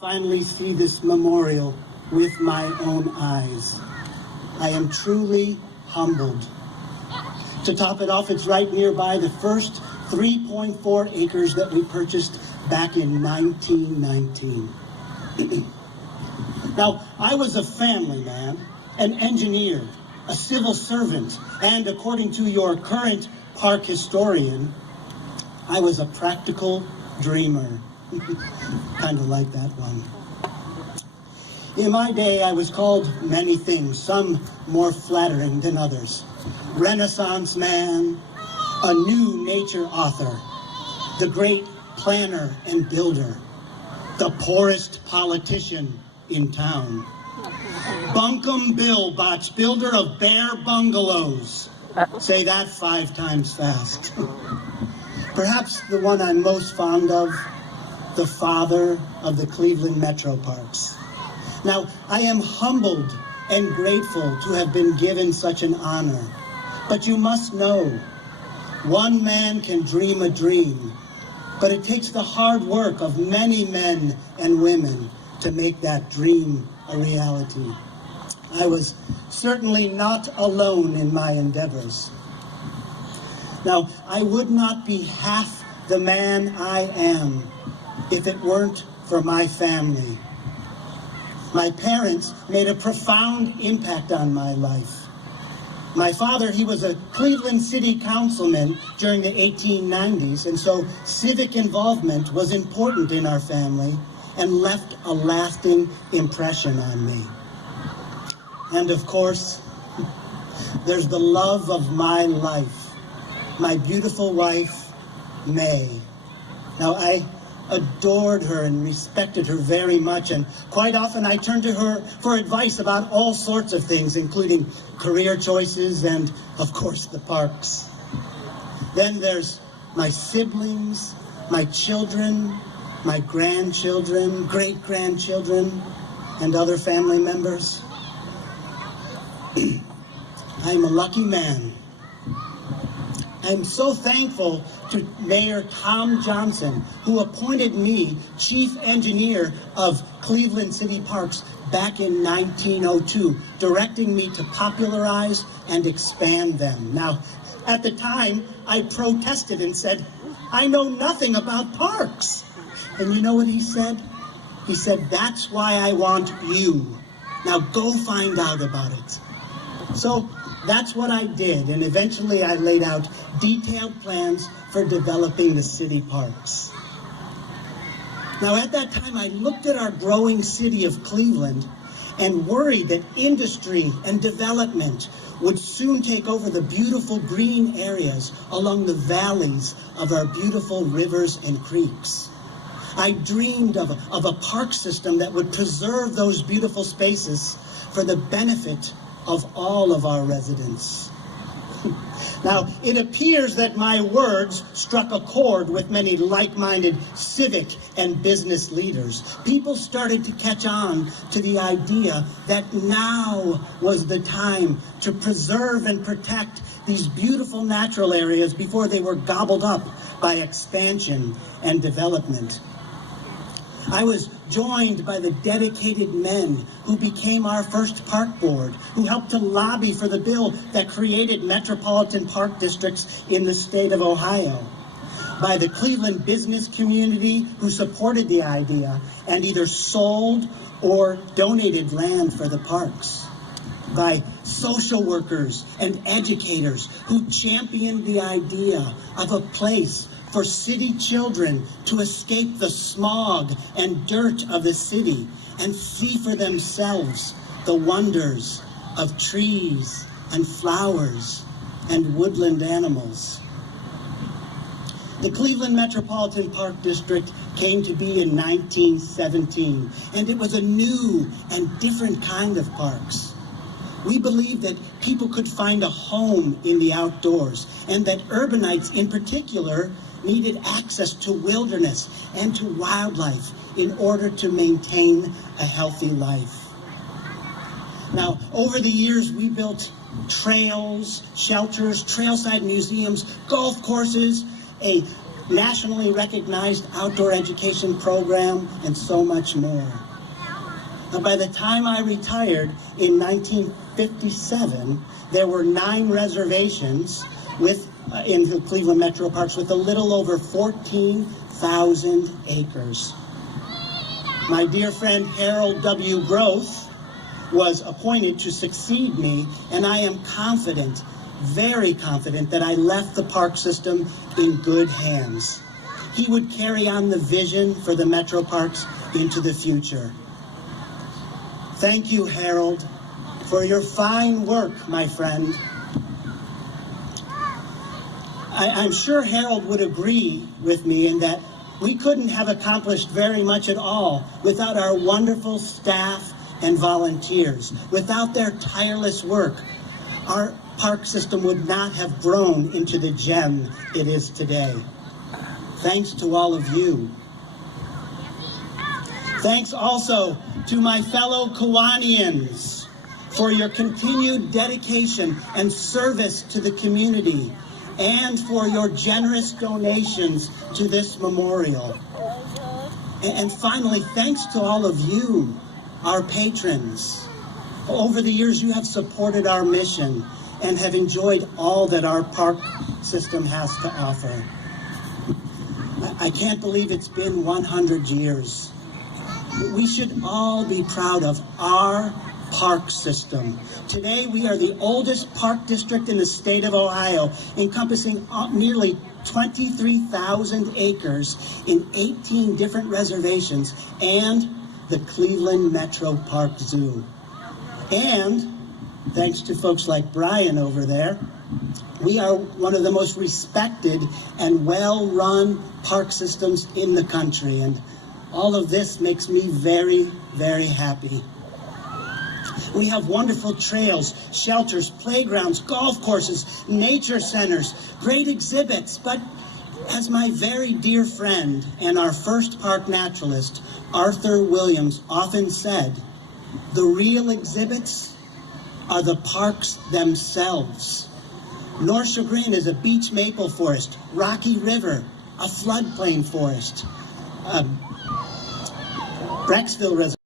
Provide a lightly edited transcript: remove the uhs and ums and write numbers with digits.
Finally see this memorial with my own eyes. I am truly humbled. To top it off, it's right nearby the first 3.4 acres that we purchased back in 1919. Now, I was a family man, an engineer, a civil servant, and according to your current park historian, I was a practical dreamer. Kind of like that one. In my day, I was called many things, some more flattering than others. Renaissance man, a new nature author, the great planner and builder, the poorest politician in town, Bunkum Bill Botch, builder of bare bungalows. Say that 5 times fast. Perhaps the one I'm most fond of, the father of the Cleveland Metroparks. Now, I am humbled and grateful to have been given such an honor. But you must know, one man can dream a dream, but it takes the hard work of many men and women to make that dream a reality. I was certainly not alone in my endeavors. Now, I would not be half the man I am if it weren't for my family. My parents made a profound impact on my life. My father, he was a Cleveland city councilman during the 1890s, and so civic involvement was important in our family and left a lasting impression on me. And of course, there's the love of my life, my beautiful wife, May. Now, I adored her and respected her very much, and quite often I turned to her for advice about all sorts of things, including career choices and, of course, the parks. Then there's my siblings, my children, my grandchildren, great-grandchildren, and other family members. I'm a lucky man. I'm so thankful to Mayor Tom Johnson, who appointed me chief engineer of Cleveland City Parks back in 1902, directing me to popularize and expand them. Now, at the time, I protested and said, I know nothing about parks. And you know what he said? He said, that's why I want you. Now go find out about it. So that's what I did, and eventually I laid out detailed plans for developing the city parks. Now, at that time, I looked at our growing city of Cleveland and worried that industry and development would soon take over the beautiful green areas along the valleys of our beautiful rivers and creeks. I dreamed of a park system that would preserve those beautiful spaces for the benefit of all of our residents. Now, it appears that my words struck a chord with many like-minded civic and business leaders. People started to catch on to the idea that now was the time to preserve and protect these beautiful natural areas before they were gobbled up by expansion and development. I was joined by the dedicated men who became our first park board, who helped to lobby for the bill that created metropolitan park districts in the state of Ohio, by the Cleveland business community who supported the idea and either sold or donated land for the parks, by social workers and educators who championed the idea of a place for city children to escape the smog and dirt of the city and see for themselves the wonders of trees and flowers and woodland animals. The Cleveland Metropolitan Park District came to be in 1917, and it was a new and different kind of parks. We believed that people could find a home in the outdoors, and that urbanites in particular needed access to wilderness and to wildlife in order to maintain a healthy life. Now, over the years, we built trails, shelters, trailside museums, golf courses, a nationally recognized outdoor education program, and so much more. Now, by the time I retired in 1957, there were 9 reservations in the Cleveland Metroparks with a little over 14,000 acres. My dear friend Harold W. Groth was appointed to succeed me, and I am confident, very confident, that I left the park system in good hands. He would carry on the vision for the Metroparks into the future. Thank you, Harold, for your fine work, my friend. I'm sure Harold would agree with me in that we couldn't have accomplished very much at all without our wonderful staff and volunteers. Without their tireless work, our park system would not have grown into the gem it is today. Thanks to all of you. Thanks also to my fellow Kiwanians for your continued dedication and service to the community, and for your generous donations to this memorial. And finally, thanks to all of you, our patrons. Over the years, you have supported our mission and have enjoyed all that our park system has to offer. I can't believe it's been 100 years. We should all be proud of our park system. Today, we are the oldest park district in the state of Ohio, encompassing nearly 23,000 acres in 18 different reservations and the Cleveland Metropark Zoo. And thanks to folks like Brian over there, we are one of the most respected and well-run park systems in the country. And all of this makes me very, very happy. We have wonderful trails, shelters, playgrounds, golf courses, nature centers, great exhibits, but as my very dear friend and our first park naturalist, Arthur Williams, often said, the real exhibits are the parks themselves. North Chagrin is a beech maple forest, Rocky River, a floodplain forest, Brecksville Reservoir.